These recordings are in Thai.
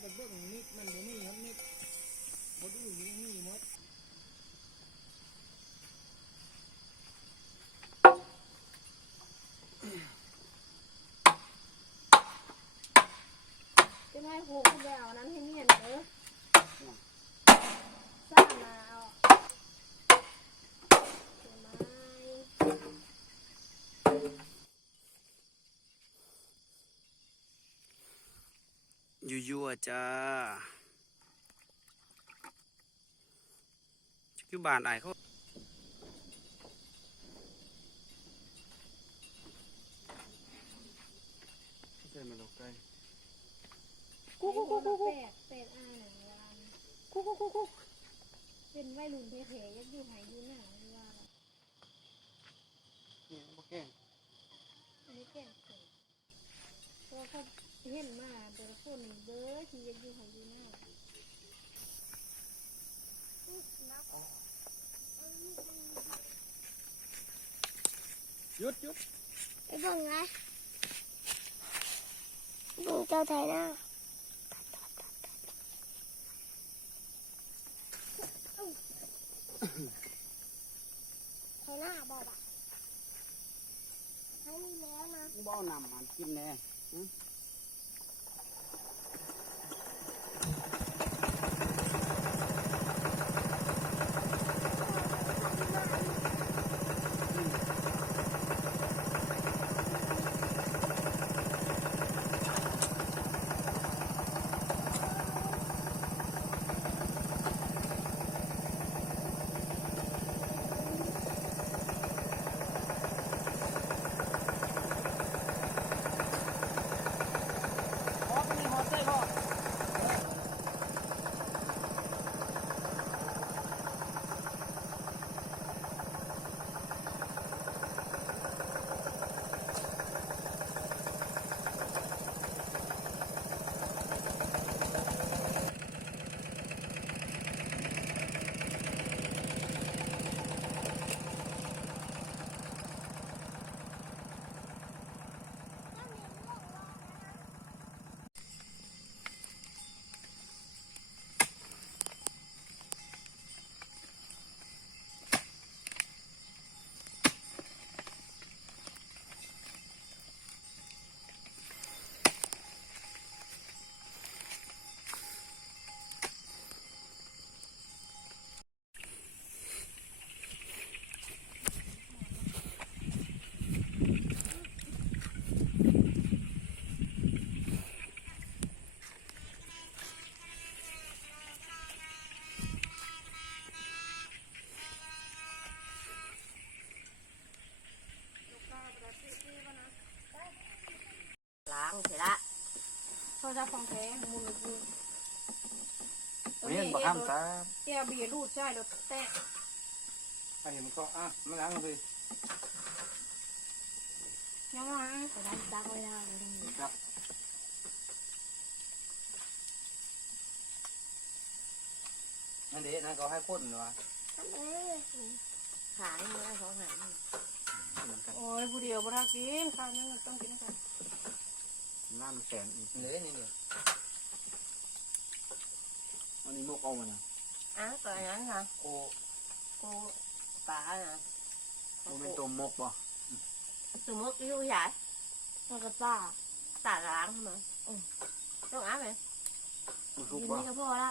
ไปเบิ่งนิดมันบ่มีครับนิดบ่ดูอยู่มีหมดจะให้โหกแล้วนั้นให้เนียนเด้อสร้างมาเอายั่วจ้าคือบ้านไอ้เขาใช่มาลกไก่กุ๊กกุ๊กกุ๊กกุ๊กเป็ดอาหนึ่งวันกุ๊กกุ๊กกุ๊กกุ๊กเป็นวัยรุ่นเท่ๆยักอยู่ไหอยู่หน้าหรือว่าเนี่ยบ่แก่งอันนี้แก่เสร็จพอเขาเห็นมาแต่ละคนเด้อที่ยักอยู่ไหอยู่หน้าหยุดหยุดไอ้บ้องไงบ้องเจ้าไทยนะไทยหน้าบอกว่าให้มีแล้วนะบ่นำมันกินแน่ล้างเสร็จละเขาจะฟังแท้มูลกูเรียนบ่ทำซะเตี้ยเบียรูดใช่รถแตะไอ้มันก็ไม่ล้างเลยยังไงเขาได้ตักไว้ได้ครับนั่นดินั่นก็ให้พ่นหรอขายเนื้อเขาหายโอ้ยผู้เดียวบ่ได้กินข้าวนึงต้องกินกันน้ำแข็งอีกเลยนี่เนี่ยอันนี้มุกเอามานะก่อนนั้นนะโกูปลาน่ะมันเป็นตัวมกป่ะตัวมกอยู่ใหญ่มันก็ต้าตาล้างมั้งต้องไหมชุกกิน ป่ะนี่ก็พอละ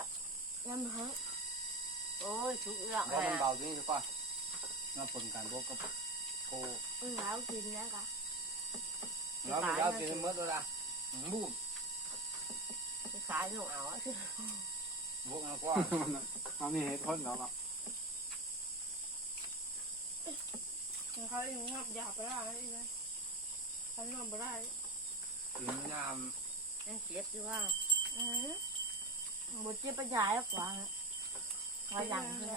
ยังเหรอโอ้ยชุกเรื่องแล้วมันเบาด้วยใช่ป่ะน้ำฝนกันพวกกับโอ้แล้วกินแล้วกันแล้วมันยาวกินเมื่อตัวละบูดขายลูกเอาพวกนั้นกว่าเอานี่เห็ดพ่นแล้วเนาะเขาเองงับหยาบไปได้เลยเขานอนไปได้กินน้ำเจ็บอยู่ว่าบดเจ็บไปใหญ่กว่าเขาอย่างนี้